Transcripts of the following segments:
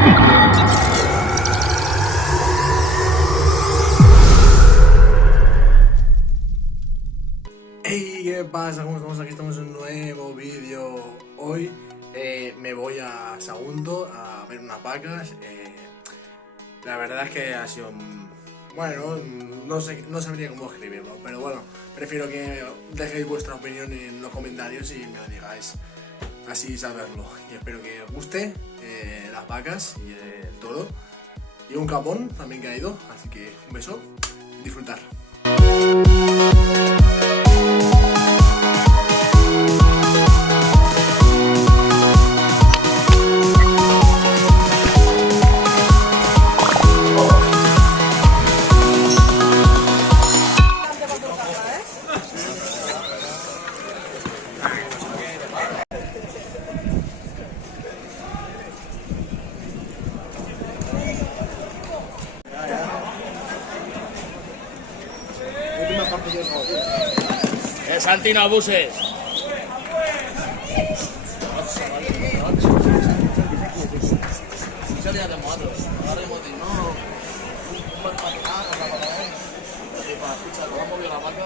Hey, ¿qué pasa? ¿Cómo estamos? Aquí estamos en un nuevo vídeo. Hoy me voy a Sagunto a ver unas vacas. La verdad es que ha sido... Bueno, no sabría cómo escribirlo, pero bueno, prefiero que dejéis vuestra opinión en los comentarios y me lo digáis, así saberlo. Y espero que os guste las vacas y el toro. Y un capón también que ha ido, así que un beso, disfrutar. Santi, no abuses. Muchos días de motos. Ahora hemos dicho, no. Un buen patinado, una patada. Y para escuchar, lo hemos movido la vaca.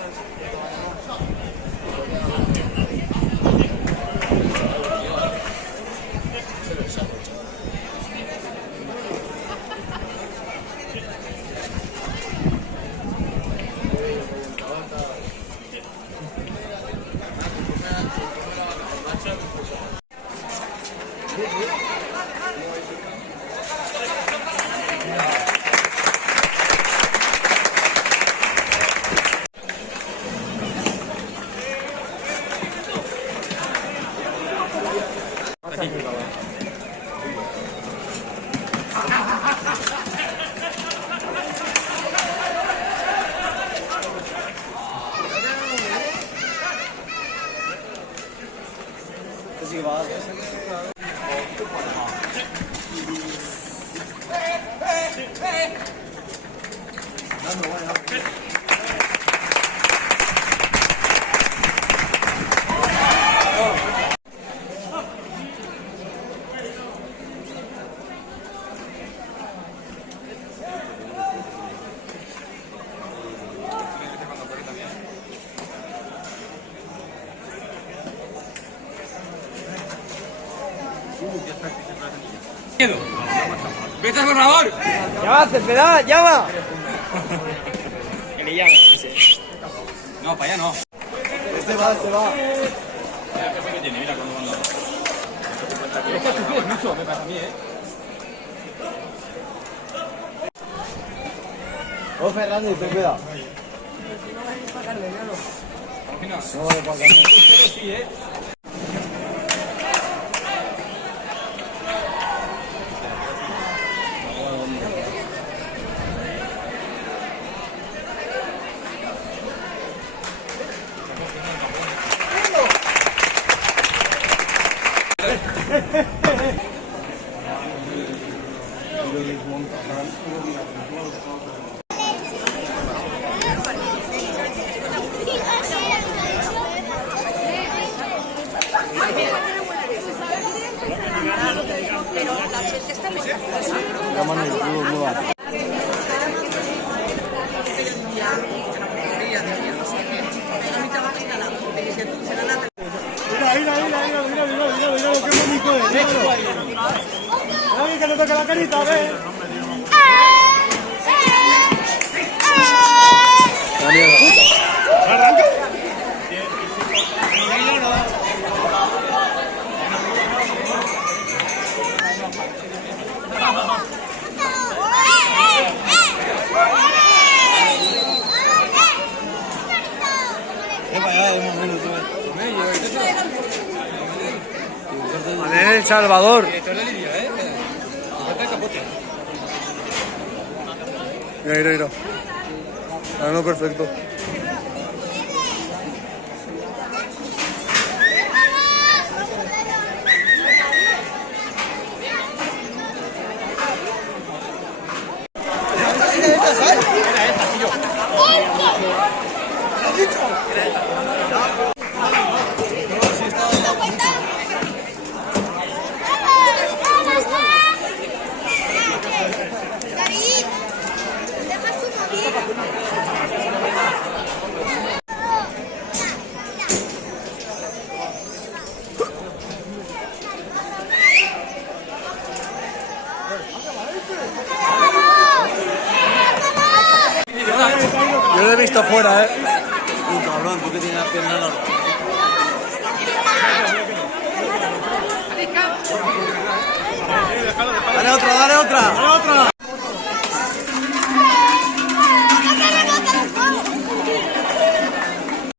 ¡Vete, por favor! ¡Llama, Cepeda! ¡Llama! Que le llame, ese. No, para allá no. Este va. Mira qué tiene, mira cuando manda. Es que tú quieres mucho, me pasa a mí, Fernando y Cepeda. No vale para carne. Sí, Mira, qué bonito es. Mira que no toque la carita, a ver. ¿Arranca? El Salvador. Mira. Ah, no, perfecto. le he visto fuera, Cabrón, tú que tienes las piernas enormes. Dale otra, dale otra. ¡Dale otra!